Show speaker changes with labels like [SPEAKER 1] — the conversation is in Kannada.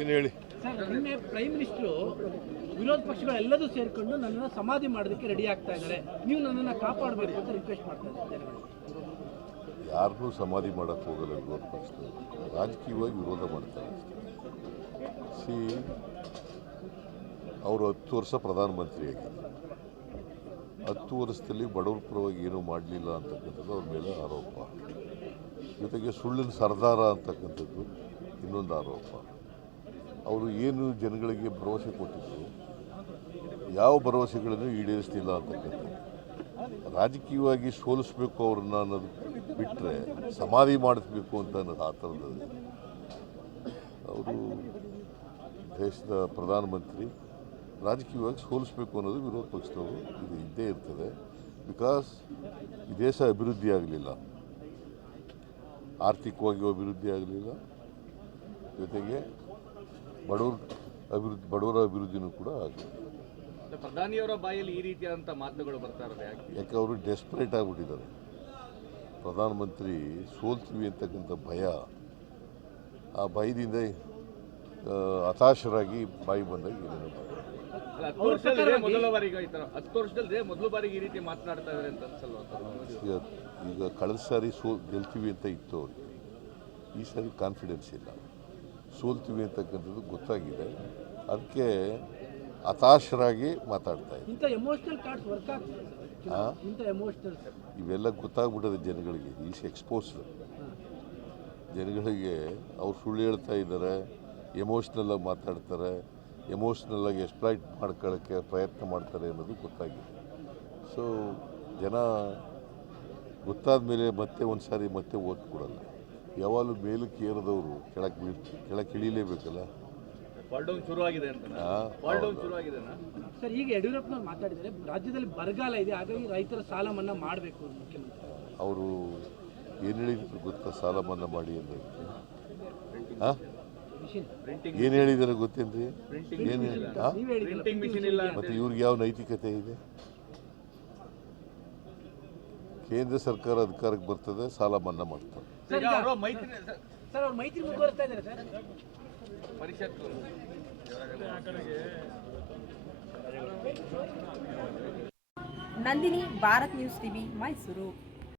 [SPEAKER 1] ಏನು ಹೇಳಿ
[SPEAKER 2] ನಿನ್ನೆ ಪ್ರೈಮ್ ಮಿನಿಸ್ಟರ್ ವಿರೋಧ ಪಕ್ಷಗಳೆಲ್ಲದೂ ಸೇರಿಕೊಂಡು ನನ್ನನ್ನು ಸಮಾಧಿ ಮಾಡೋದಕ್ಕೆ ರೆಡಿ ಆಗ್ತಾ ಇದ್ದಾರೆ ನೀವು ನನ್ನನ್ನು ಕಾಪಾಡಬೇಕು ಅಂತ ರಿಕ್ವೆಸ್ಟ್ ಮಾಡ್ತಾರೆ
[SPEAKER 3] ಯಾರನ್ನೂ ಸಮಾಧಿ ಮಾಡೋಕ್ಕೆ ಹೋಗಲ್ಲ ವಿರೋಧ ಪಕ್ಷದವರು ರಾಜಕೀಯವಾಗಿ ವಿರೋಧ ಮಾಡ್ತಾರೆ ಸಿ ಅವರು ಹತ್ತು ವರ್ಷ ಪ್ರಧಾನಮಂತ್ರಿ ಆಗಿದ್ದರು ಹತ್ತು ವರ್ಷದಲ್ಲಿ ಬಡವರ ಪರವಾಗಿ ಏನೂ ಮಾಡಲಿಲ್ಲ ಅಂತಕ್ಕಂಥದ್ದು ಅವ್ರ ಮೇಲೆ ಆರೋಪ ಜೊತೆಗೆ ಸುಳ್ಳಿನ ಸರ್ದಾರ ಅಂತಕ್ಕಂಥದ್ದು ಇನ್ನೊಂದು ಆರೋಪ ಅವರು ಏನು ಜನಗಳಿಗೆ ಭರವಸೆ ಕೊಟ್ಟಿದ್ರು ಯಾವ ಭರವಸೆಗಳನ್ನು ಈಡೇರಿಸ್ತಿಲ್ಲ ಅಂತಕ್ಕಂಥದ್ದು ರಾಜಕೀಯವಾಗಿ ಸೋಲಿಸ್ಬೇಕು ಅವ್ರನ್ನ ಅನ್ನೋದು ಬಿಟ್ಟರೆ ಸಮಾಧಿ ಮಾಡಿಸ್ಬೇಕು ಅಂತ ಅನ್ನೋದು ಆ ಥರದಲ್ಲಿ ಅವರು ದೇಶದ ಪ್ರಧಾನಮಂತ್ರಿ ರಾಜಕೀಯವಾಗಿ ಸೋಲಿಸ್ಬೇಕು ಅನ್ನೋದು ವಿರೋಧ ಪಕ್ಷದವರು ಇದು ಇದ್ದೇ ಇರ್ತದೆ ಬಿಕಾಸ್ ಈ ದೇಶ ಅಭಿವೃದ್ಧಿ ಆಗಲಿಲ್ಲ ಆರ್ಥಿಕವಾಗಿ ಅಭಿವೃದ್ಧಿ ಆಗಲಿಲ್ಲ ಜೊತೆಗೆ ಬಡವ್ರ ಅಭಿವೃದ್ಧಿ ಬಡವರ ಅಭಿವೃದ್ಧಿನೂ ಕೂಡ ಆಗಿದೆ
[SPEAKER 2] ಪ್ರಧಾನಿಯವರ ಬಾಯಲ್ಲಿ ಈ ರೀತಿಯಾದಂಥ ಮಾತುಗಳು ಬರ್ತಾ ಇರೋದು
[SPEAKER 3] ಯಾಕೆ ಅವರು ಡೆಸ್ಪರೇಟ್ ಆಗಿಬಿಟ್ಟಿದ್ದಾರೆ ಪ್ರಧಾನಮಂತ್ರಿ ಸೋಲ್ತೀವಿ ಅಂತಕ್ಕಂಥ ಭಯ ಆ ಭಯದಿಂದ ಹತಾಶರಾಗಿ ಬಾಯಿ ಬಂದಾಗ
[SPEAKER 2] ಮೊದಲ ಬಾರಿಗೆ ಹತ್ತು ವರ್ಷದಲ್ಲೇ ಮೊದಲ ಬಾರಿಗೆ ಈ ರೀತಿ ಮಾತನಾಡ್ತಾ
[SPEAKER 3] ಇದ್ದಾರೆ ಈಗ ಕಳೆದ ಸಾರಿ ಸೋ ಗೆಲ್ತೀವಿ ಅಂತ ಇತ್ತು ಅವ್ರಿಗೆ ಈ ಸಾರಿ ಕಾನ್ಫಿಡೆನ್ಸ್ ಇಲ್ಲ ಸೋಲ್ತೀವಿ ಅಂತಕ್ಕಂಥದ್ದು ಗೊತ್ತಾಗಿದೆ ಅದಕ್ಕೆ ಹತಾಶರಾಗಿ ಮಾತಾಡ್ತಾ ಇದ್ದೀವಿ ಇವೆಲ್ಲ ಗೊತ್ತಾಗ್ಬಿಟ್ಟಿದೆ ಜನಗಳಿಗೆ ಈಸ್ ಎಕ್ಸ್ಪೋಸ್ಡ್ ಜನಗಳಿಗೆ ಅವ್ರು ಸುಳ್ಳು ಹೇಳ್ತಾ ಇದ್ದಾರೆ ಆಗಿ ಮಾತಾಡ್ತಾರೆ ಆಗಿ ಎಕ್ಸ್ಪ್ಲೈಟ್ ಮಾಡ್ಕೊಳ್ಳೋಕ್ಕೆ ಪ್ರಯತ್ನ ಮಾಡ್ತಾರೆ ಅನ್ನೋದು ಗೊತ್ತಾಗಿದೆ ಸೊ ಜನ ಗೊತ್ತಾದ ಮೇಲೆ ಮತ್ತೆ ಒಂದು ಸಾರಿ ಮತ್ತೆ ಓದ್ಕೊಡಲ್ಲ ಯಾವಾಗಲೂ ಮೇಲಕ್ಕೆ ಏರದವರು ಕೆಳಕ್ಕೆ ಬೀಳ್ತಿ ಕೆಳಕ್ಕೆ ಇಳಿಲೇಬೇಕಲ್ಲ
[SPEAKER 2] ಸರ್ ಈಗ ಯಡಿಯೂರಪ್ಪನವ್ರು ಮಾತಾಡಿದರೆ ರಾಜ್ಯದಲ್ಲಿ ಬರಗಾಲ ಇದೆ ಹಾಗಾಗಿ ರೈತರ ಸಾಲ ಮನ್ನಾ ಮಾಡಬೇಕು ಮುಖ್ಯಮಂತ್ರಿ
[SPEAKER 3] ಅವರು ಏನು ಹೇಳಿದ್ರು ಗೊತ್ತಾ ಸಾಲ ಮನ್ನಾ ಮಾಡಿ ಅಂತ ಹಾಂ ಏನು ಹೇಳಿದಾರೆ ಗೊತ್ತೇನ್ರಿ ಏನು ಮತ್ತೆ ಇವ್ರಿಗೆ ಯಾವ ನೈತಿಕತೆ ಇದೆ ಕೇಂದ್ರ ಸರ್ಕಾರ ಅಧಿಕಾರಕ್ಕೆ ಬರ್ತದೆ ಸಾಲ ಮನ್ನಾ ಮಾಡ್ತಾರೆ
[SPEAKER 4] ನಂದಿನಿ ಭಾರತ್ ನ್ಯೂಸ್ ಟಿವಿ ಮೈಸೂರು